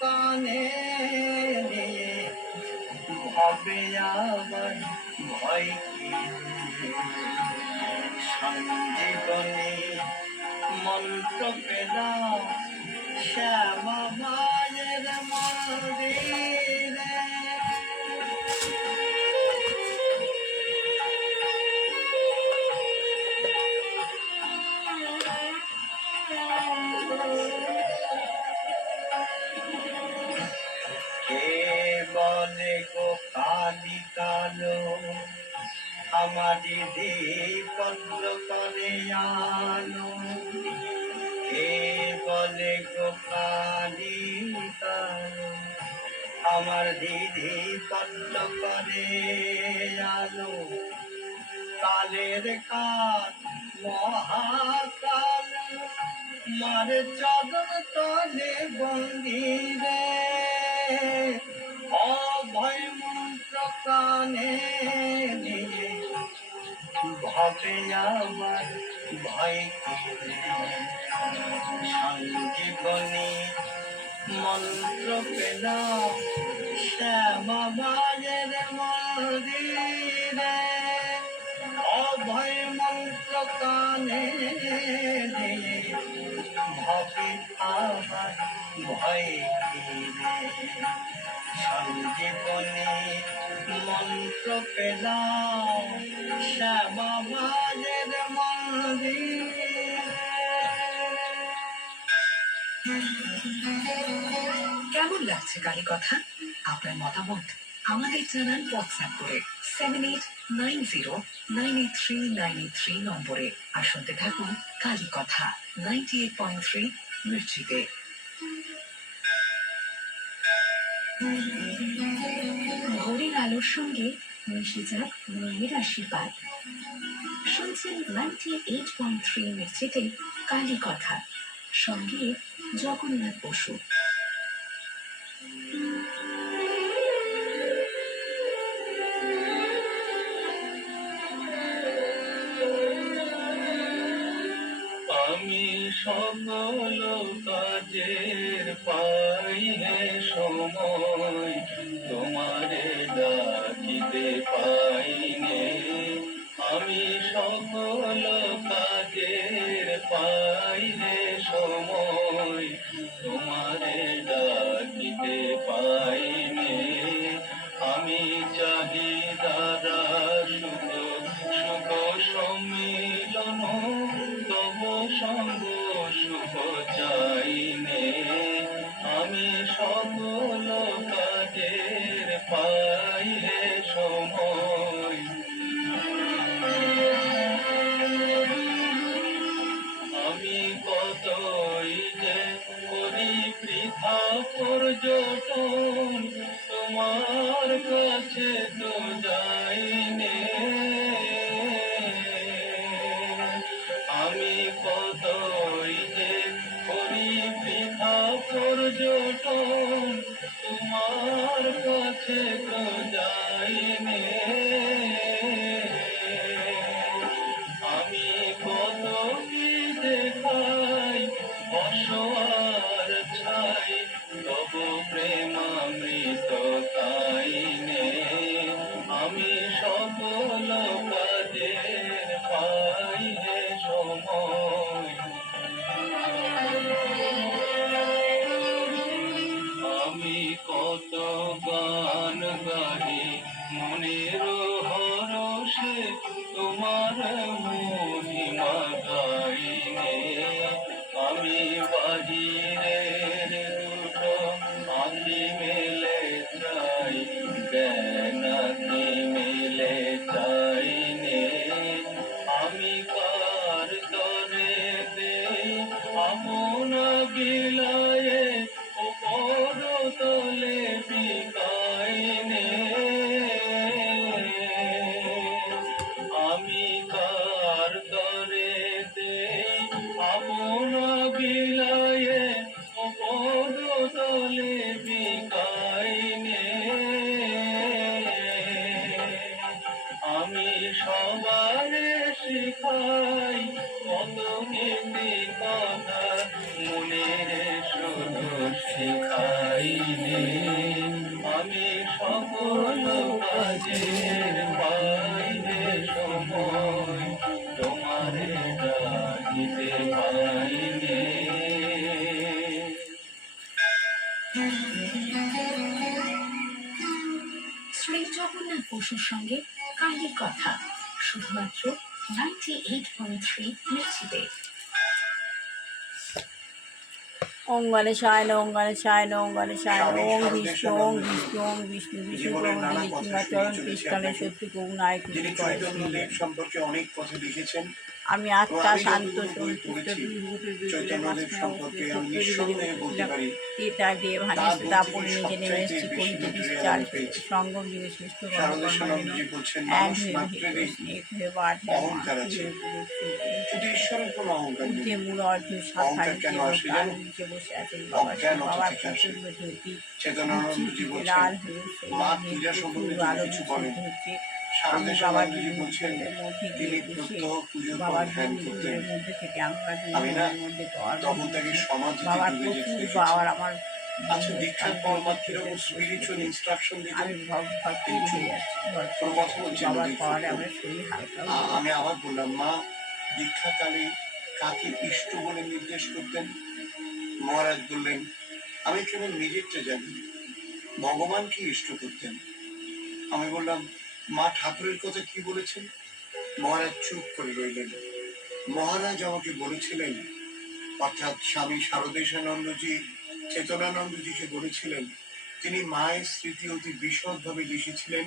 কানে নিয়ে হবে আবার ভয় কি সঞ্জীবনী মন্ত্র পেলাম শ্যামা মায়ের মন্দিরে। কে বলে গো কালী কালো আমারি পদ্ম করে আলো। কে বলে গো কালী কালো আমার দিদি পদ্ম করে আলো। কালের কাল মহাকাল মার চদন তলে বন্দিরে। অভয় মন্ত্র কানে নিয়ে ভবে আমার ভয় সঞ্জীবনী মন্ত্র পেলাম শ্যামা মায়ের মন্দিরে। অভয় মন্ত্র কানে দিয়ে ভবে আমার ভয় সঞ্জীবনী মন্ত্র পেলাম শ্যামা মায়ের মন্দিরে। কেমন লাগছে কালী কথা? আপনার মতামত আমাদের জানান হোয়াটসঅ্যাপ করে 7890983983 নম্বরে। আর শুনতে থাকুন কালী কথা 98.3 মির্চিতে। ভোরের আলোর সঙ্গে মিশে যাক মায়ের আশীর্বাদ। শুনছেন 98.3 মির্চিতে কালী কথা, সঙ্গে জগন্নাথ বসু। আমি সকল কাজের পাই হে সময় তোমারে ডাকিতে পাইনে। আমি সকল কাজের পাই হে সময় তোমারে ডাকিতে পাইনে। আমি চাহিদারা সুখ সুখ সম্মিলন তব সঙ্গ সুখ চাইনে। আমি সকল কাজের পাই হে সময়। আমি কতই যে করি বৃথা পর্যটন তোমার কাছে তো যাইনে। আমি কতই যে করি বৃথা পর্যটন তোমার কাছে তো যাইনে। আমি কত কি দেখাই অসহার ছাই তব প্রেমামৃত কাইনে। আমি সকল কাজের পাই হে সময়। আমি কত গান গাহি মনের হরষে তোমার মহিমা গাইনে। আমি বাহিরের দুটো আঁখি মেলে চাই জ্ঞানাতি মেলে চাইনে। আমি কার তরে দেই আমন বিলায়ে উপর তলে বিকাইনে। আমি কার তরে দেই আমন বিলায়ে উপর তলে বিকাইনে। আমি সবারে শিখাই কত নীতি কথা মনের শুধু শিখাই। শ্রী জগন্নাথ বসুর সঙ্গে কাহির কথা শুধুমাত্র 98.3 মির্চিতে। ওম গণেশায় নমঃ ওম গণেশায় নমঃ ওম গণেশায় নমঃ ওম বিষ্ণু ওম বিষ্ণু ওম বিষ্ণু বিষ্ণু প্রমোদিনী কিংবা চরণ কৃষ্ণালে সত্যি করুণায় তিনি কৃতি করে চৈতন্যদেব সম্পর্কে অনেক কথা লিখেছেন। আমি আত্মা আমি শান্ত যতদূর বই সন্তুষ্ট পড়েছি, দুর্গত চৈতন্যদেব সম্পর্কে আমি নিঃসন্দেহে বলতে পারি পিতা দেব তার হানিস বই তাপন থেকে নিজে নেমে সবচাইতে এসেছি বেশি করিতে material ডিসচার্জ আমি পেয়েছি। সঙ্গম জীবে শ্রেষ্ঠ শারদেশানন্দজি বলছেন এক মানুষ হয়ে মাত্রেরই এক হয়ে বাড় অহংকার আছে, কিন্তু ঈশ্বরের কোনো অহংকার নেই। বুদ্ধে মূল অর্ধ অহংকার কেন আসে জানো? নিচে বসে আছে বাবা অজ্ঞানতা বাবার থেকে আসে। প্রচন্ড ধরতি চেতনানন্দজি বলছেন লাল হয়ে মা ক্রীড়া সম্বন্ধে তিনি কিছু বলেন। শারদেশানন্দজি বলছেন তিনি প্রত্যহ পুজোর পর বাবার ধ্যান করতেন। মধ্যে থেকে আমরা আমি না মধ্যে তখন তাকে সমাধিতে বাবার ডুবে যেতে প্রচুর দেখেছি। বাবার আমার আচ্ছা, দীক্ষার পর মা কিরকম স্পিরিচুয়াল ইনস্ট্রাকশন দিতেন? আমি ভক্তি হয়ে যাচ্ছি কোনো কথা বলছেন না, বাবার দীক্ষার পাওয়ারে পর। আমার শরীর হালকা আমি আবার বললাম, মা দীক্ষাকালে কাকে ইষ্ট বলে নির্দেশ করতেন? মহারাজ বললেন আমি কেবল নিজেরটা জানি, ভগবানকে ইষ্ট করতেন। আমি বললাম মা ঠাকুরের কথা কি বলেছেন? মহারাজ চুপ করে রইলেন। মহারাজ আমাকে বলেছিলেন, অর্থাৎ স্বামী শারদেশানন্দজি চেতনানন্দজিকে বলেছিলেন তিনি মায়ের স্মৃতি অতি বিশদভাবে লিখেছিলেন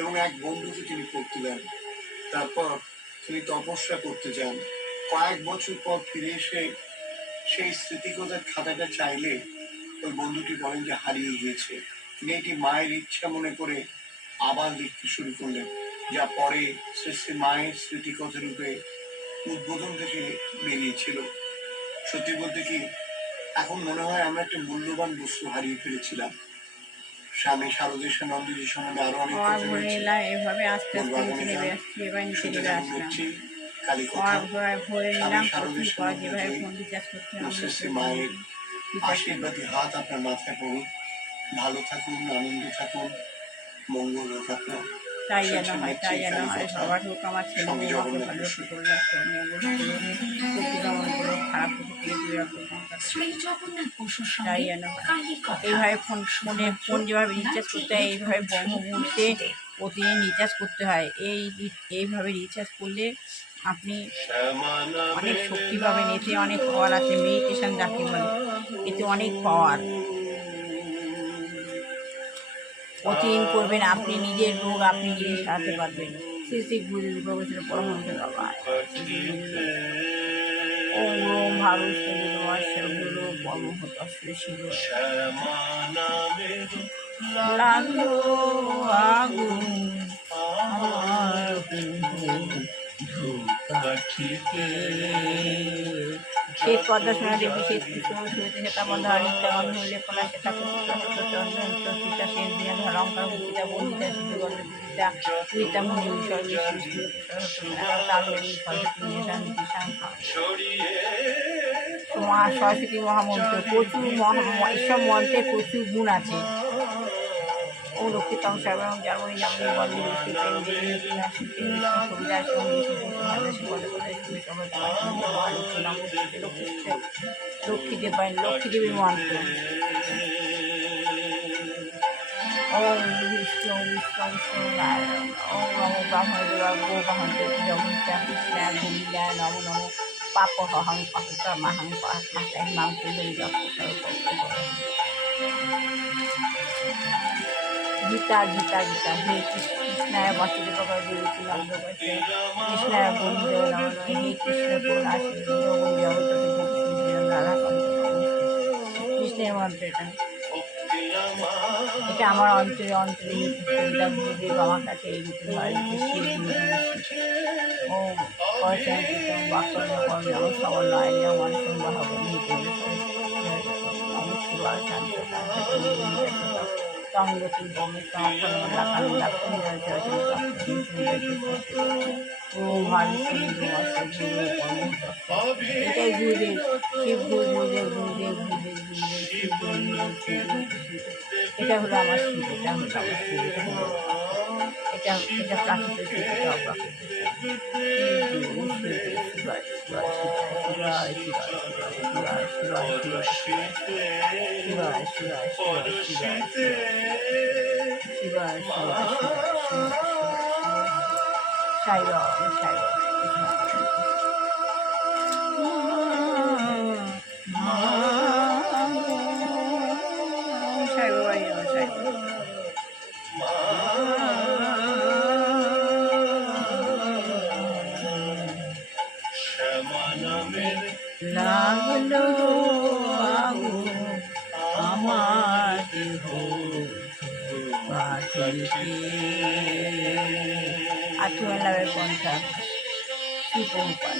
এবং এক বন্ধুকে তিনি পড়তে দেন। তারপর তিনি তপস্যা করতে যান। কয়েক বছর পর ফিরে এসে সেই স্মৃতিকথার খাতাটা চাইলে ওই বন্ধুটি বলেন যে হারিয়ে গিয়েছে। তিনি এটি মায়ের ইচ্ছা মনে করে আবার লিখতে শুরু করলেন, যা পরে শ্রী শ্রী মায়ের স্মৃতিকথা রূপে উদ্বোধন থেকে বেরিয়েছিল। সত্যি বলতে কি, এখন মনে হয় আমরা একটা মূল্যবান বস্তু হারিয়ে ফেলেছিলাম। স্বামী শারদেশানন্দজি সম্বন্ধে আরো অনেক আমার কথা ভরে রয়েছে। নিলাম এভাবে আস্তে আস্তে বলবো নিচে নেমে আগামীকাল। আসছি এবার নিচে সুতরাং নেমে আসলাম হচ্ছি কালী আমার কথা। ভরে স্বামী নিলাম প্রচুর পর শারদেশানন্দজি যেভাবে ফোন রিচার্জ করতে শ্রী শ্রী মায়ের আশীর্বাদী হাত আপনার মাথায় পড়ুন। ভালো থাকুন, আনন্দে থাকুন, মঙ্গল থাকুন। তাই যেন হয় তাই যেন হয় সবার হোক আমার ছেলে স্বামী বৌমাকে জগন্নাথ ভালো বসু। করলাম মঙ্গল দমন করো খারাপ কিছু থেকে দূরে রাখো শ্রী জগন্নাথ বসুর তাই সঙ্গে যেন হয় কাহির কথা এইভাবে ফোন যেভাবে রিচার্জ করতে হয় এইভাবে ব্রহ্ম মুহূর্তে প্রতিদিন রিচার্জ করতে হয়। এইভাবে রিচার্জ করলে আপনি অনেক শক্তি পাবেন। এতে অনেক পাওয়ার আছে, মেডিটেশন যাকে বলে, এতে অনেক পাওয়ার। প্রতিদিন করবেন, আপনি নিজের রোগ আপনি নিজে সারাতে পারবেন। শ্রী শ্রী গুরু প্রবেশের পরমহংস বাবা ওম ওম ভারু গুরু পরমহত শ্রী শিব লাগলো আগুন আমার শ্বেত পদ্মা সোনা দেবী শ্বেত কৃষ্ণ সুরেতে সেতা বন্ধ হরিতা গন্ধ হইলে পলা সেতা কুচিতা চন্দন চিতা শেষ দিনা ধরঙ্কার মুচিতা বন্দিতা সিদ্ধগন্ধ পুজিতা পুরিতা মুনি ঈশ্বর বিষ্ণু তালবেলী সরস্বতী নিশান দিশাং তোমার সরস্বতী মহামন্ত্র প্রচুর এইসব মন্ত্রে প্রচুর গুণ আছে। ও লক্ষ্মী তংসার এবং জার্মনি জামনি বন্দে বিষ্ণু প্রেম দেবী কবিরাজ লক্ষ্মী দেবায়ন লক্ষ্মী দেবীর মন্ত্র ওম বিষ্ণু বিষ্ণু বিষ্ণু নারায়ণ ওম নমো ব্রাহ্মণ দেবা গো বাহন দেবী জগন্তা কৃষ্ণা গোবিন্দা নমো নমো পাপ হহং পাপিতা মাহং পাহমাতাই মাং কুণ্ডলী গীতা গীতা গীতা হে কৃষ্ণায় বাসুদেব দেবী নন্দ কৃষ্ণায় গোবিন্দ নম হে কৃষ্ণ করুণা সিন্ধু কৃষ্ণের মন্ত্র এটা আমার অন্তরে অন্তরে কবিতা গুরুদেব আমার কাছে এই রূপে হয় ও কীর্তন বাক্য নম সবল নয় মানুষ শিবায় শান্ত সংগতি এটাই গুরুদেব শিব গুরুদেব গুরুদেব গুরুদেব গুরুদেব এটা হলো আমার শিব, এটা হলো আমার শিব, এটা প্রাকৃতিক শিব, এটা অপ্রাকৃতিক শিব। সাই বাবা সাই লাগলো আগুন আমার দেহ আত্মবেলার পন্থা কি বহুপাত।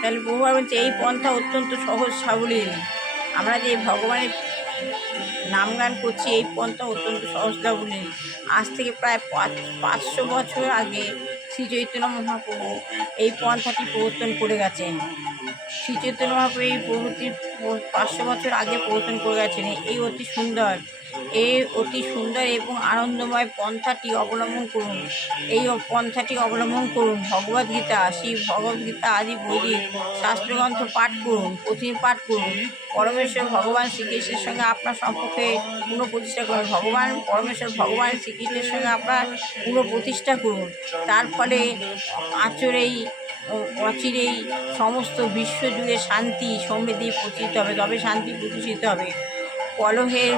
তাহলে বহুবার বলছে এই পন্থা অত্যন্ত সহজ সাবলীল। আমরা যে ভগবানের নাম গান করছি এই পন্থা অত্যন্ত সহজ সাবলীল। আজ থেকে প্রায় 500 বছর আগে শ্রী চৈতন্য মহাপ্রভু এই পন্থাটি প্রবর্তন করে গেছেন। শ্রী চৈতন্য মহাপ্রভু এই প্রভৃতি 500 বছর আগে প্রবর্তন করে গেছেন এই অতি সুন্দর এবং আনন্দময় পন্থাটি অবলম্বন করুন। এই পন্থাটি অবলম্বন করুন। ভগবদ্গীতা, শ্রী ভগবদ্গীতা আদি বৈদিক শাস্ত্রগ্রন্থ পাঠ করুন, প্রতিদিন পাঠ করুন। পরমেশ্বর ভগবান শ্রীকৃষ্ণের সঙ্গে আপনার সম্পর্কে পুনঃপ্রতিষ্ঠা করুন। পরমেশ্বর ভগবান শ্রীকৃষ্ণের সঙ্গে আপনার পুনঃপ্রতিষ্ঠা করুন। তার ফলে অচিরেই সমস্ত বিশ্বজুড়ে শান্তি সমৃদ্ধি প্রতিষ্ঠিত হবে। তবে শান্তি প্রতিষ্ঠিত হবে। কলহের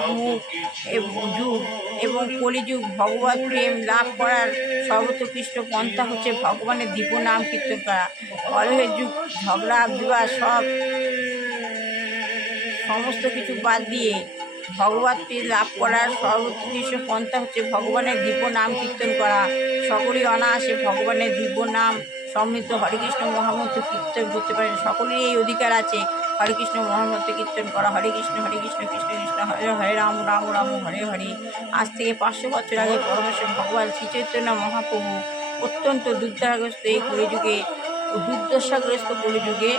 যুগ এবং কলিযুগ ভগবত প্রেম লাভ করার সর্বোৎকৃষ্ট পন্থা হচ্ছে ভগবানের দিব্য নাম কীর্তন করা। কলহের যুগ, ঝগড়া বিবাদ সমস্ত কিছু বাদ দিয়ে ভগবত প্রেম লাভ করার সর্বোৎকৃষ্ট পন্থা হচ্ছে ভগবানের দিব্য নাম কীর্তন করা। সকলেই অনায়াসে ভগবানের দিব্য নাম সমৃদ্ধ হরে কৃষ্ণ মহামন্ত্র কীর্তন করতে পারেন। সকলেরই এই অধিকার আছে হরে কৃষ্ণ মহামন্ত্র কীর্তন করা। হরে কৃষ্ণ কৃষ্ণ কৃষ্ণ হরে হরে রাম রাম রাম হরে হরে। আজ থেকে 500 বছর আগে পরমেশ্বর ভগবান শ্রী চৈতন্য মহাপ্রভু অত্যন্ত দুর্দশাগ্রস্ত কলিযুগে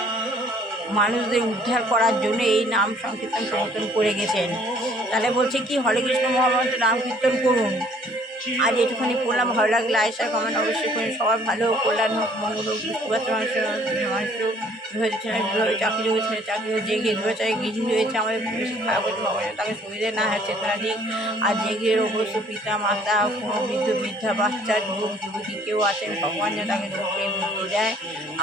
মানুষদের উদ্ধার করার জন্য এই নাম সংকীর্তন প্রবর্তন করে গেছেন। তাহলে বলছে কি হরে কৃষ্ণ মহামন্ত্র নাম কীর্তন করুন। আজ এটুখানি পড়লাম, ভালো লাগলে আয়সা কমেন্ট অবশ্যই করেন। সবার ভালো কল্যাণ হোক, মঙ্গল হোক, বুঝতে পারছে মানুষের চাকরি হয়েছে, চাকরি যে গিয়ে চাই গৃহিণী হয়েছে আমাদের বেশি খারাপ হচ্ছে ভগবান তাকে সুবিধে না হয় চেতনা দিক। আর যে গিয়ে অবশ্য পিতা মাতা কোনো বৃদ্ধা বাচ্চা যুবক যুবতী কেউ আছেন ভগবান যেন তাকে রোগকে মুক্তি দেয়।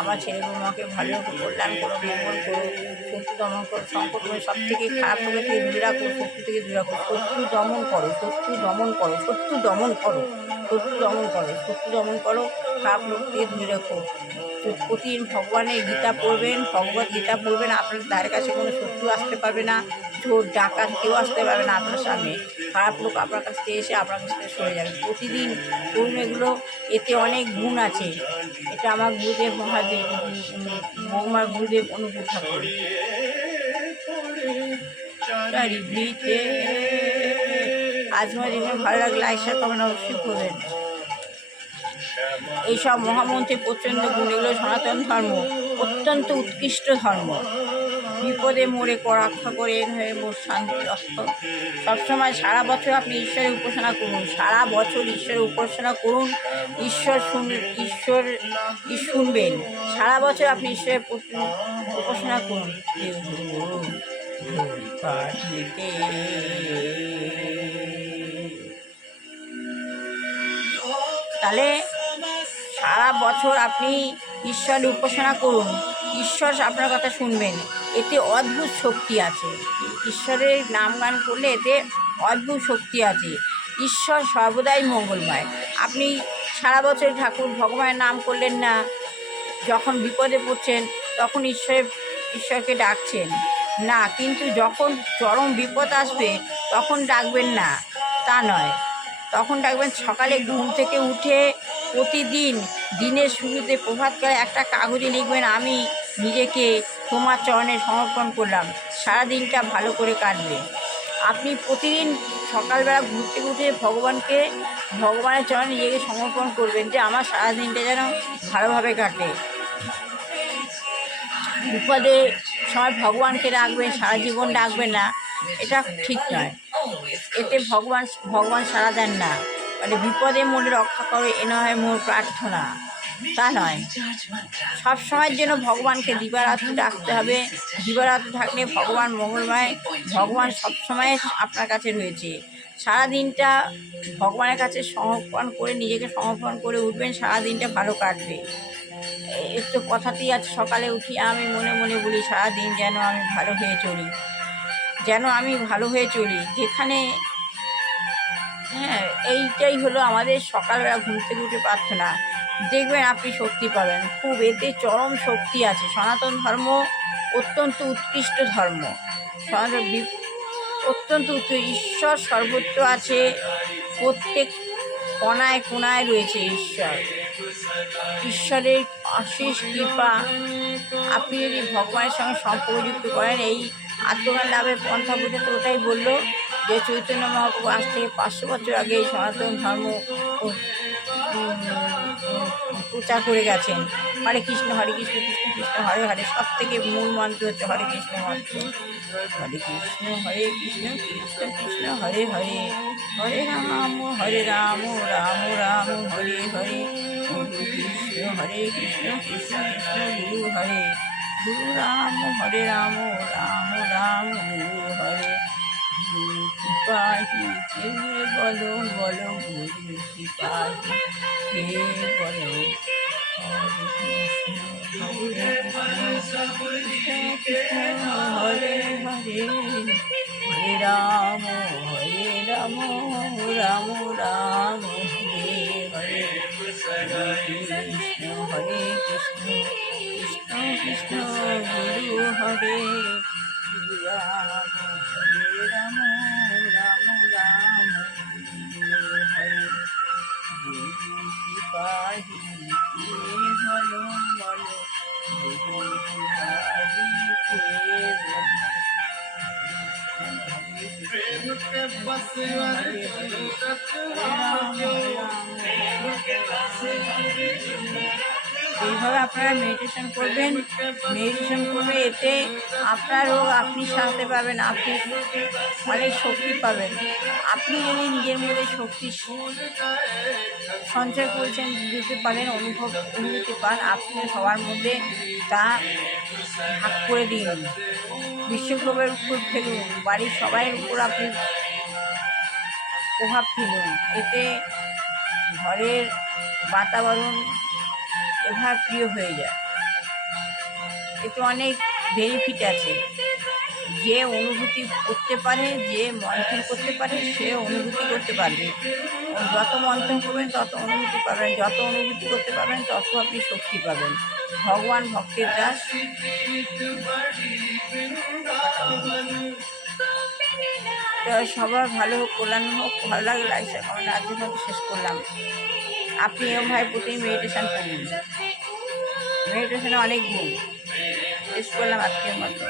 আমার ছেলে বৌমাকে ভালো কল্যাণ করো, মঙ্গল করো, শত্রু দমন করো, সংকট করে সব থেকে খারাপ লোকের থেকে দূরে রাখো, শত্রু থেকে দূরে রাখো, শত্রু দমন করো, খারাপ লোক থেকে দূরে রাখো। প্রতিদিন ভগবানের গীতা পড়বেন, ভগবত গীতা পড়বেন। আপনার দ্বারের কাছে কোনো শত্রু আসতে পারবে না, চোর ডাকাত কেউ আসতে পারবে না আপনার সামনে। খারাপ লোক আপনার কাছ থেকে এসে আপনার কাছ থেকে সরে যাবে। প্রতিদিন করুন এগুলো, এতে অনেক গুণ আছে। এটা আমার গুরুদেব মহাদেব বৌমার গুরুদেব অনুকূল ঠাকুর। আজ আমার জীবনে ভালো লাগলে আয়সা কমেন্ট অবশ্যই করবেন। এইসব মহামন্ত্রী প্রচণ্ড গুণ, এগুলো সনাতন ধর্ম, অত্যন্ত উৎকৃষ্ট ধর্ম। বিপদে মোড়ে রক্ষা করে হয়ে মোর শান্তি রক্ষ। সবসময় সারা বছর আপনি ঈশ্বরের উপাসনা করুন, সারা বছর ঈশ্বরের উপাসনা করুন। ঈশ্বর শুনবেন। সারা বছর আপনি ঈশ্বরের উপাসনা করুন। তাহলে সারা বছর আপনি ঈশ্বরের উপাসনা করুন, ঈশ্বর আপনার কথা শুনবেন। এতে অদ্ভুত শক্তি আছে। ঈশ্বরের নাম গান করলে এতে অদ্ভুত শক্তি আছে। ঈশ্বর সর্বদাই মঙ্গলময়। আপনি সারা বছর ঠাকুর ভগবানের নাম করলেন না, যখন বিপদে পড়ছেন তখন ঈশ্বরকে ডাকছেন না, কিন্তু যখন চরম বিপদ আসবে তখন ডাকবেন না তা নয়। তখন ডাকবেন সকালে ঘুম থেকে উঠে প্রতিদিন দিনের শুরুতে প্রভাতকালে একটা কাগজে লিখবেন, আমি নিজেকে তোমার চরণে সমর্পণ করলাম। সারা দিনটা ভালো করে কাটবে। আপনি প্রতিদিন সকালবেলা ঘুম থেকে উঠে ভগবানের চরণে নিজেকে সমর্পণ করবেন যে আমার সারা দিনটা যেন ভালোভাবে কাটে। বিপদের সময় ভগবানকে ডাকবেন, সারা জীবন ডাকবেন না, এটা ঠিক নয়। এতে ভগবান সাড়া দেন না। মানে বিপদে মনে রক্ষা করো এ নয় মোর প্রার্থনা, তা নয়। সব সময়ের জন্য ভগবানকে দিবারাত্রি ডাকতে হবে। দিবারাত্রি থাকলে ভগবান মঙ্গলময়, ভগবান সবসময় আপনার কাছে রয়েছে। সারাদিনটা ভগবানের কাছে সমর্পণ করে, নিজেকে সমর্পণ করে উঠবেন, সারাদিনটা ভালো কাটবে। এর তো কথাতেই আছে, সকালে উঠি আমি মনে মনে বলি সারাদিন যেন আমি ভালো হয়ে চলি, যেন আমি ভালো হয়ে চলি। যেখানে এইটাই হলো আমাদের সকালবেলা ঘুম থেকে উঠে প্রার্থনা। দেখবেন আপনি শক্তি পাবেন খুব, এতে চরম শক্তি আছে। সনাতন ধর্ম অত্যন্ত উৎকৃষ্ট ধর্ম, অত্যন্ত ঈশ্বর সর্বত্র আছে, প্রত্যেক কোনায় কোনায় রয়েছে ঈশ্বর। ঈশ্বরের অশেষ কৃপা। আপনি যদি ভগবানের সঙ্গে সম্পর্কযুক্ত করেন, এই আত্মজ্ঞান লাভের পন্থা বোঝাতে ওটাই বললো যে চৈতন্য মহাপ্রভু আজ থেকে 500 বছর আগে এই সনাতন ধর্ম প্রচার করে গেছেন। হরে কৃষ্ণ কৃষ্ণ কৃষ্ণ হরে হরে, সব থেকে মূল মন্ত্র হচ্ছে হরে কৃষ্ণ মন্ত্র। হরে কৃষ্ণ কৃষ্ণ কৃষ্ণ হরে হরে, হরে রাম রাম রাম হরে হরে, গুরু কৃষ্ণ হরে কৃষ্ণ কৃষ্ণ কৃষ্ণ গুরু হরে, গুরু রাম হরে রাম রাম গুরু হরে। গুরু কৃপাহি কে বলো বলো, গুরু কৃপাহি কে বলো। হরে কৃষ্ণ কৃষ্ণ হরে হরে, হরে রাম রাম রাম হরে হরে, কৃষ্ণ হরে কৃষ্ণ কৃষ্ণ কৃষ্ণ গুরু হরে, গুরু রাম হরে রাম রাম গুরু হরে। গুরু কৃপাহি কে বলো বলো, গুরু কৃপাহি কে বলো। এইভাবে আপনারা মেডিটেশন করবেন, মেডিটেশন করলে এতে আপনার রোগ আপনি সারতে পারবেন, আপনি অনেক শক্তি পাবেন। আপনি যদি নিজের মধ্যে শক্তি সঞ্চয় করেছেন বুঝতে পারেন, অনুভূতি পান, আপনি সবার মধ্যে তা ভাগ করে দিন, বিশ্বগ্রহের উপর ফেলুন, বাড়ির সবাইয়ের উপর আপনি প্রভাব ফেলুন। এতে ঘরের বাতাবরণ এভাবে প্রিয় হয়ে যায়। এতে অনেক বেনিফিট আছে। যে অনুভূতি করতে পারে, যে মন্থন করতে পারে, সে অনুভূতি করতে পারবে। যত মন্থন করবেন তত অনুভূতি পাবেন, যত অনুভূতি করতে পারবেন তত আপনি শক্তি পাবেন। ভগবান ভক্তের দাস। সবার ভালো হোক, কল্যাণ হোক। ভালো লাগলে লাইক শেয়ার কমেন্ট। আজকের মতো শেষ করলাম। আপনি এরকমভাবে প্রতিদিন মেডিটেশন করুন, মেডিটেশনে অনেক গুণ। শেষ করলাম আজকের মতো।